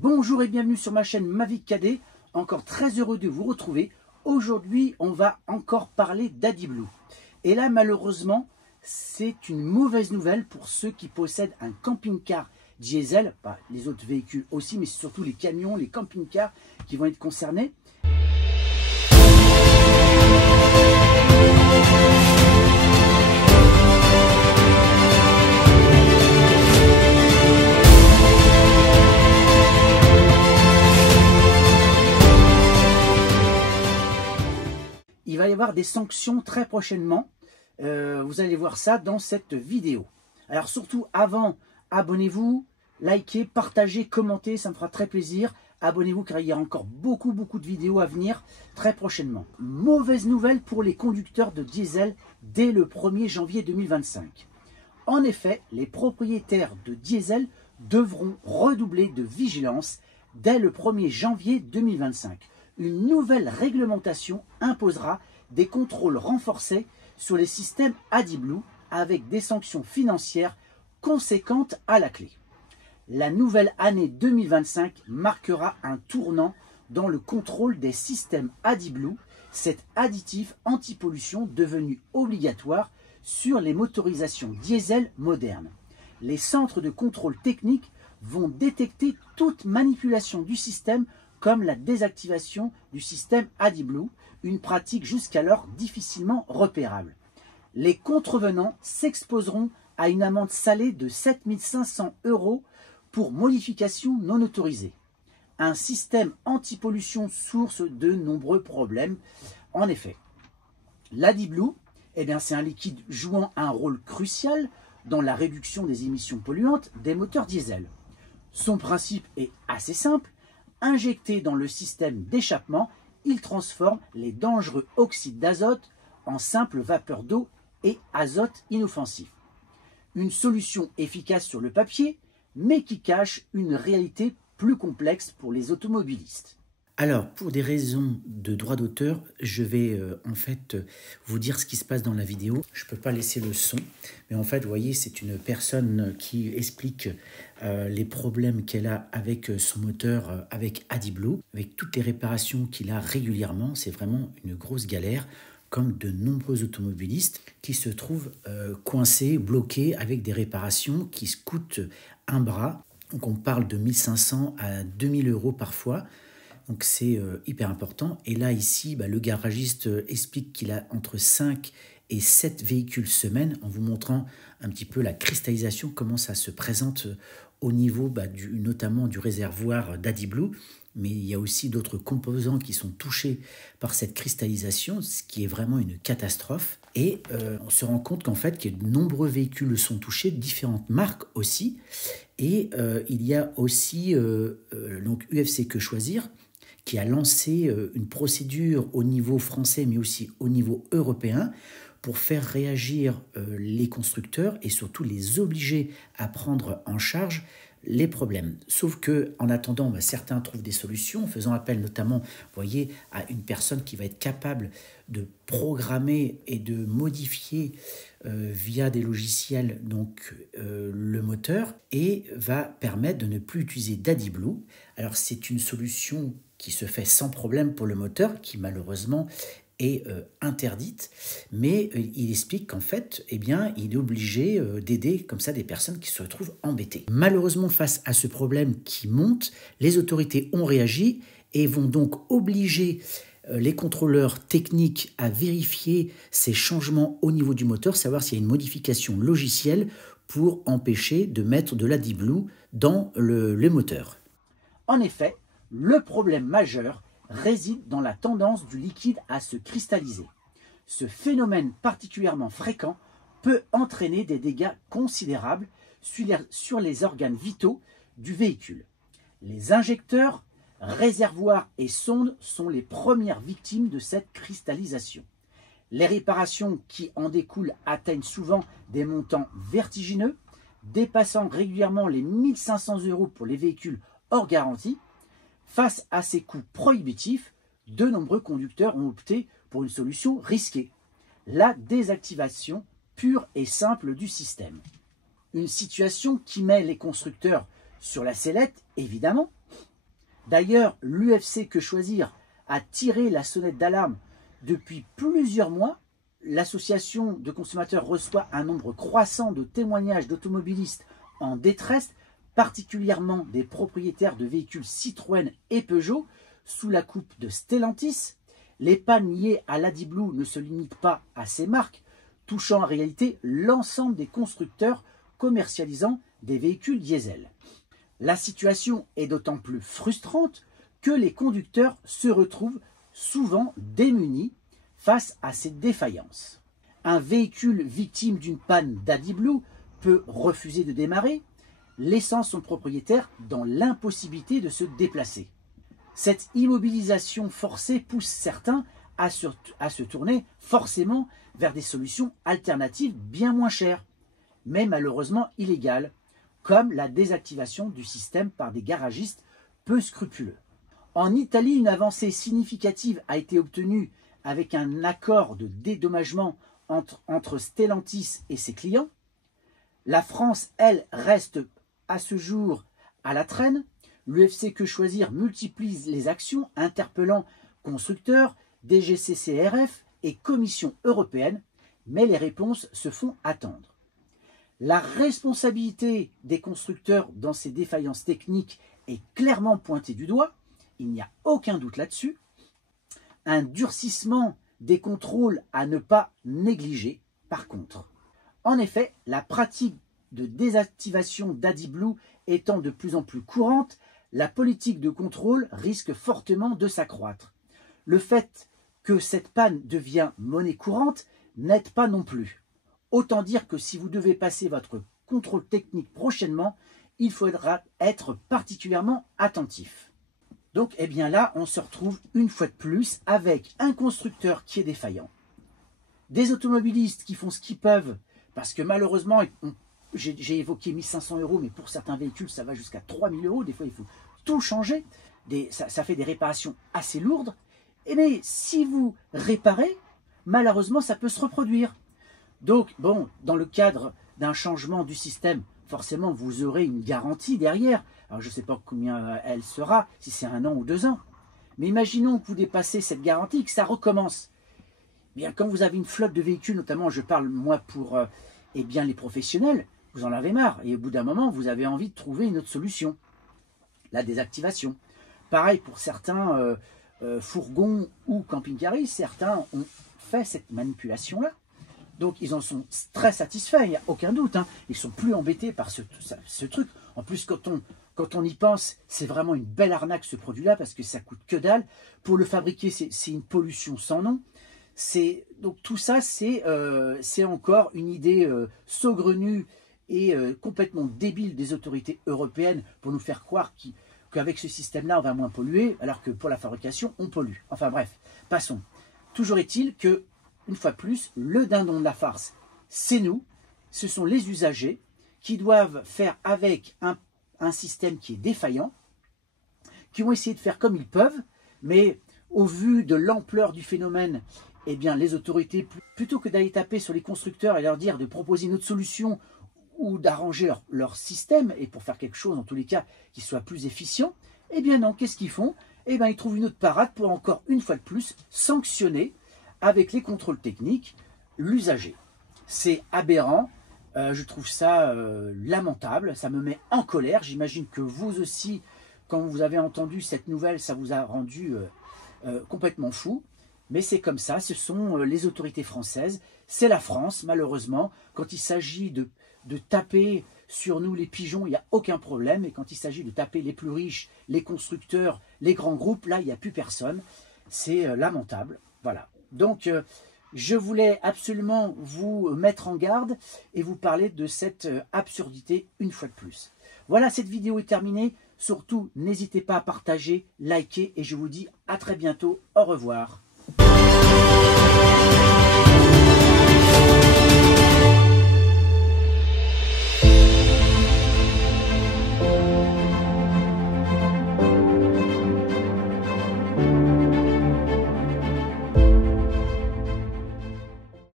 Bonjour et bienvenue sur ma chaîne Mavic Cadet. Encore très heureux de vous retrouver. Aujourd'hui, on va encore parler d'AdiBlue. Et là, malheureusement, c'est une mauvaise nouvelle pour ceux qui possèdent un camping-car diesel. Pas les autres véhicules aussi, mais surtout les camions, les camping-cars qui vont être concernés. Il va y avoir des sanctions très prochainement. Vous allez voir ça dans cette vidéo. Alors surtout, avant, abonnez-vous, likez, partagez, commentez, ça me fera très plaisir. Abonnez-vous car il y a encore beaucoup de vidéos à venir très prochainement. Mauvaise nouvelle pour les conducteurs de diesel dès le 1er janvier 2025. En effet, les propriétaires de diesel devront redoubler de vigilance dès le 1er janvier 2025. Une nouvelle réglementation imposera des contrôles renforcés sur les systèmes AdiBlue avec des sanctions financières conséquentes à la clé. La nouvelle année 2025 marquera un tournant dans le contrôle des systèmes AdiBlue, cet additif anti-pollution devenu obligatoire sur les motorisations diesel modernes. Les centres de contrôle technique vont détecter toute manipulation du système comme la désactivation du système AdiBlue, une pratique jusqu'alors difficilement repérable. Les contrevenants s'exposeront à une amende salée de 7 500 € pour modification non autorisée. Un système anti-pollution source de nombreux problèmes. En effet, l'AdiBlue, c'est un liquide jouant un rôle crucial dans la réduction des émissions polluantes des moteurs diesel. Son principe est assez simple. Injecté dans le système d'échappement, il transforme les dangereux oxydes d'azote en simple vapeur d'eau et azote inoffensif. Une solution efficace sur le papier, mais qui cache une réalité plus complexe pour les automobilistes. Alors, pour des raisons de droit d'auteur, je vais vous dire ce qui se passe dans la vidéo. Je ne peux pas laisser le son, mais en fait, vous voyez, c'est une personne qui explique les problèmes qu'elle a avec son moteur, avec AdiBlue, avec toutes les réparations qu'il a régulièrement. C'est vraiment une grosse galère, comme de nombreux automobilistes qui se trouvent coincés, bloqués avec des réparations qui se coûtent un bras. Donc, on parle de 1 500 à 2 000 € parfois. Donc c'est hyper important. Et là, ici, le garagiste explique qu'il a entre 5 et 7 véhicules semaine en vous montrant un petit peu la cristallisation, comment ça se présente au niveau notamment du réservoir d'AdiBlue. Mais il y a aussi d'autres composants qui sont touchés par cette cristallisation, ce qui est vraiment une catastrophe. Et on se rend compte qu'en fait, que de nombreux véhicules sont touchés, différentes marques aussi. Et il y a aussi donc UFC Que Choisir, qui a lancé une procédure au niveau français, mais aussi au niveau européen, pour faire réagir les constructeurs et surtout les obliger à prendre en charge les problèmes. Sauf que, en attendant, certains trouvent des solutions, en faisant appel notamment, vous voyez, à une personne qui va être capable de programmer et de modifier via des logiciels le moteur et va permettre de ne plus utiliser d'AdiBlue. Alors c'est une solution qui se fait sans problème pour le moteur, qui malheureusement est interdite, mais il explique qu'en fait, il est obligé d'aider comme ça des personnes qui se retrouvent embêtées. Malheureusement, face à ce problème qui monte, les autorités ont réagi et vont donc obliger les contrôleurs techniques à vérifier ces changements au niveau du moteur, savoir s'il y a une modification logicielle pour empêcher de mettre de l'AdiBlue dans le moteur. En effet, le problème majeur réside dans la tendance du liquide à se cristalliser. Ce phénomène particulièrement fréquent peut entraîner des dégâts considérables sur les organes vitaux du véhicule. Les injecteurs, réservoirs et sondes sont les premières victimes de cette cristallisation. Les réparations qui en découlent atteignent souvent des montants vertigineux, dépassant régulièrement les 1 500 € pour les véhicules hors garantie. Face à ces coûts prohibitifs, de nombreux conducteurs ont opté pour une solution risquée, la désactivation pure et simple du système. Une situation qui met les constructeurs sur la sellette, évidemment, D'ailleurs, l'UFC Que Choisir a tiré la sonnette d'alarme depuis plusieurs mois. L'association de consommateurs reçoit un nombre croissant de témoignages d'automobilistes en détresse, particulièrement des propriétaires de véhicules Citroën et Peugeot sous la coupe de Stellantis. Les pannes liées à l'AdiBlue ne se limitent pas à ces marques, touchant en réalité l'ensemble des constructeurs commercialisant des véhicules diesel. La situation est d'autant plus frustrante que les conducteurs se retrouvent souvent démunis face à ces défaillances. Un véhicule victime d'une panne d'AdiBlue peut refuser de démarrer, laissant son propriétaire dans l'impossibilité de se déplacer. Cette immobilisation forcée pousse certains à se tourner forcément vers des solutions alternatives bien moins chères, mais malheureusement illégales, comme la désactivation du système par des garagistes peu scrupuleux. En Italie, une avancée significative a été obtenue avec un accord de dédommagement entre Stellantis et ses clients. La France, elle, reste à ce jour à la traîne. L'UFC Que Choisir multiplie les actions interpellant constructeurs, DGCCRF et Commission européenne, mais les réponses se font attendre. La responsabilité des constructeurs dans ces défaillances techniques est clairement pointée du doigt, il n'y a aucun doute là-dessus. Un durcissement des contrôles à ne pas négliger, par contre. En effet, la pratique de désactivation d'AdiBlue étant de plus en plus courante, la politique de contrôle risque fortement de s'accroître. Le fait que cette panne devient monnaie courante n'aide pas non plus. Autant dire que si vous devez passer votre contrôle technique prochainement, il faudra être particulièrement attentif. Donc, eh bien là, on se retrouve une fois de plus avec un constructeur qui est défaillant, des automobilistes qui font ce qu'ils peuvent, parce que malheureusement, j'ai évoqué 1 500 €, mais pour certains véhicules, ça va jusqu'à 3 000 €. Des fois, il faut tout changer. Ça fait des réparations assez lourdes. Mais si vous réparez, malheureusement, ça peut se reproduire. Donc, bon, dans le cadre d'un changement du système, forcément, vous aurez une garantie derrière. Alors, je ne sais pas combien elle sera, si c'est 1 an ou 2 ans. Mais imaginons que vous dépassez cette garantie, que ça recommence. Bien, quand vous avez une flotte de véhicules, notamment, je parle moi pour eh bien, les professionnels, vous en avez marre. Et au bout d'un moment, vous avez envie de trouver une autre solution. La désactivation. Pareil pour certains fourgons ou camping-caristes, certains ont fait cette manipulation-là. Donc, ils en sont très satisfaits, il n'y a aucun doute. Hein. Ils ne sont plus embêtés par ce truc. En plus, quand on y pense, c'est vraiment une belle arnaque ce produit-là parce que ça coûte que dalle. Pour le fabriquer, c'est une pollution sans nom. Donc, tout ça, c'est encore une idée saugrenue et complètement débile des autorités européennes pour nous faire croire qu'avec ce système-là, on va moins polluer, alors que pour la fabrication, on pollue. Enfin bref, passons. Toujours est-il que, une fois de plus, le dindon de la farce, c'est nous, ce sont les usagers qui doivent faire avec un système qui est défaillant, qui vont essayer de faire comme ils peuvent, mais au vu de l'ampleur du phénomène, eh bien, les autorités, plutôt que d'aller taper sur les constructeurs et leur dire de proposer une autre solution ou d'arranger leur système, et pour faire quelque chose, en tous les cas, qui soit plus efficient, eh bien non, qu'est-ce qu'ils font? Eh bien, ils trouvent une autre parade pour encore une fois de plus sanctionner avec les contrôles techniques l'usager. C'est aberrant, je trouve ça lamentable, ça me met en colère. J'imagine que vous aussi, quand vous avez entendu cette nouvelle, ça vous a rendu complètement fou. Mais c'est comme ça, ce sont les autorités françaises, c'est la France, malheureusement. Quand il s'agit de taper sur nous les pigeons, il n'y a aucun problème. Et quand il s'agit de taper les plus riches, les constructeurs, les grands groupes, là, il n'y a plus personne. C'est lamentable. Voilà. Donc, je voulais absolument vous mettre en garde et vous parler de cette absurdité une fois de plus. Voilà, cette vidéo est terminée. Surtout, n'hésitez pas à partager, liker et je vous dis à très bientôt. Au revoir.